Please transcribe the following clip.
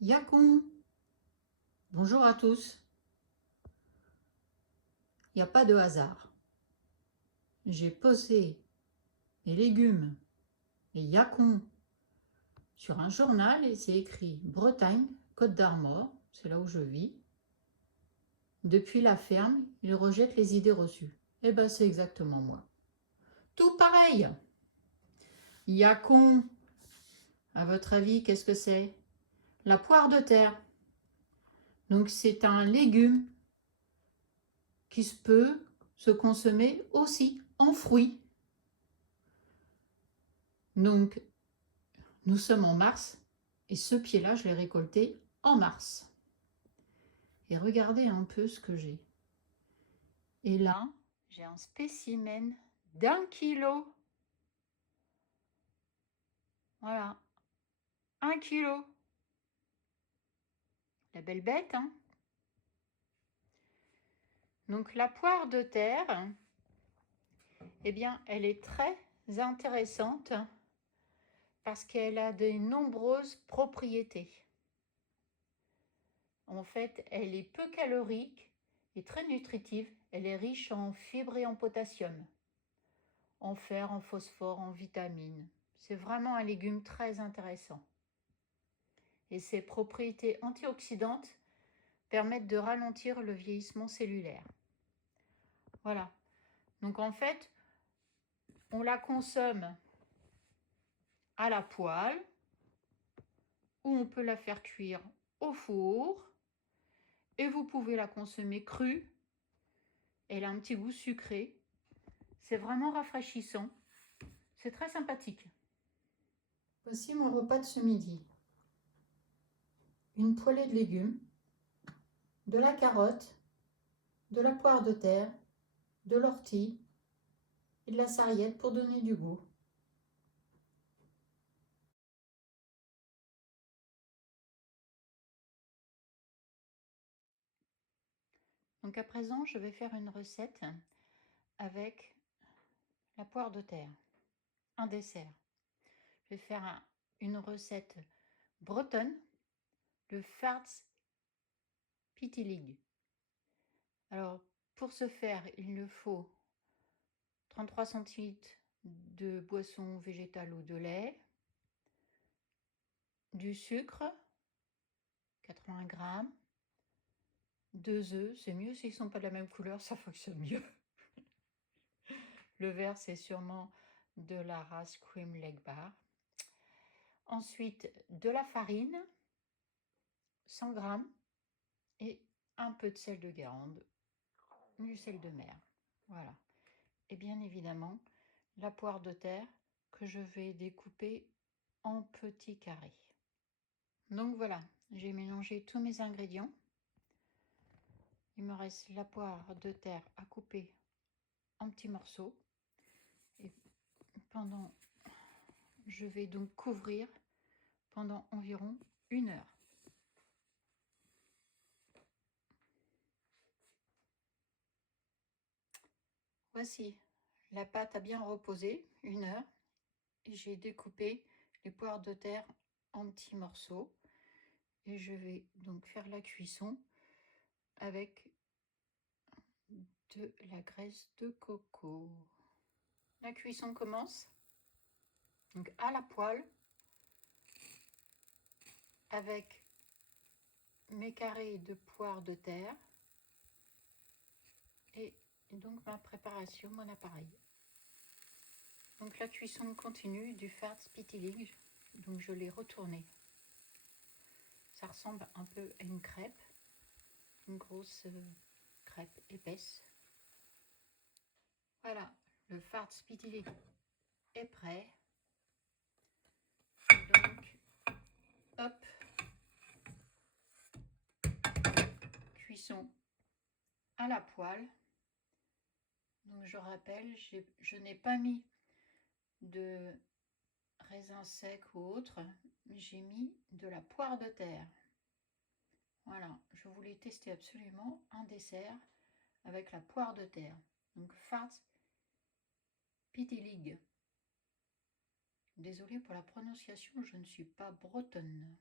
Yacon, bonjour à tous. Il n'y a pas de hasard. J'ai posé mes légumes, les yacons, sur un journal et c'est écrit Bretagne, Côte d'Armor, c'est là où je vis. Depuis la ferme, ils rejettent les idées reçues. Eh ben c'est exactement moi. Tout pareil. Yacon, à votre avis, qu'est-ce que c'est? La poire de terre. Donc c'est un légume qui peut se consommer aussi en fruits. Donc nous sommes en mars et ce pied-là, je l'ai récolté en mars. Et regardez un peu ce que j'ai. Et là, j'ai un spécimen d'1 kilo. Voilà, 1 kilo. La belle bête, hein? Donc la poire de terre, eh bien, elle est très intéressante parce qu'elle a de nombreuses propriétés. En fait, elle est peu calorique et très nutritive. Elle est riche en fibres et en potassium, en fer, en phosphore, en vitamines. C'est vraiment un légume très intéressant. Et ses propriétés antioxydantes permettent de ralentir le vieillissement cellulaire. Voilà. Donc en fait, on la consomme à la poêle ou on peut la faire cuire au four et vous pouvez la consommer crue. Elle a un petit goût sucré. C'est vraiment rafraîchissant. C'est très sympathique. Voici mon repas de ce midi. Une poêlée de légumes, de la carotte, de la poire de terre, de l'ortie et de la sarriette pour donner du goût. Donc à présent, je vais faire une recette avec la poire de terre, un dessert. Je vais faire une recette bretonne, le fartspittilig. Alors pour ce faire, il nous faut 33 centilitres de boisson végétale ou de lait, du sucre, 80 grammes, 2 œufs, c'est mieux s'ils ne sont pas de la même couleur, ça fonctionne mieux. Le vert, c'est sûrement de la race Cream Leg Bar. Ensuite, de la farine, 100 grammes, et un peu de sel de Guérande, du sel de mer. Voilà. Et bien évidemment, la poire de terre que je vais découper en petits carrés. Donc voilà, j'ai mélangé tous mes ingrédients. Il me reste la poire de terre à couper en petits morceaux. Et je vais donc couvrir pendant environ 1 heure. Voici, la pâte a bien reposé 1 heure et j'ai découpé les poires de terre en petits morceaux et je vais donc faire la cuisson avec de la graisse de coco. La cuisson commence donc à la poêle avec mes carrés de poire de terre et donc ma préparation, mon appareil. Donc la cuisson continue du fartspittilig, donc je l'ai retourné. Ça ressemble un peu à une crêpe, une grosse crêpe épaisse. Voilà, le fartspittilig est prêt. Donc, hop, cuisson à la poêle. Donc je rappelle, je n'ai pas mis de raisin sec ou autre, j'ai mis de la poire de terre. Voilà, je voulais tester absolument un dessert avec la poire de terre. Donc fartspittilig. Désolée pour la prononciation, je ne suis pas bretonne.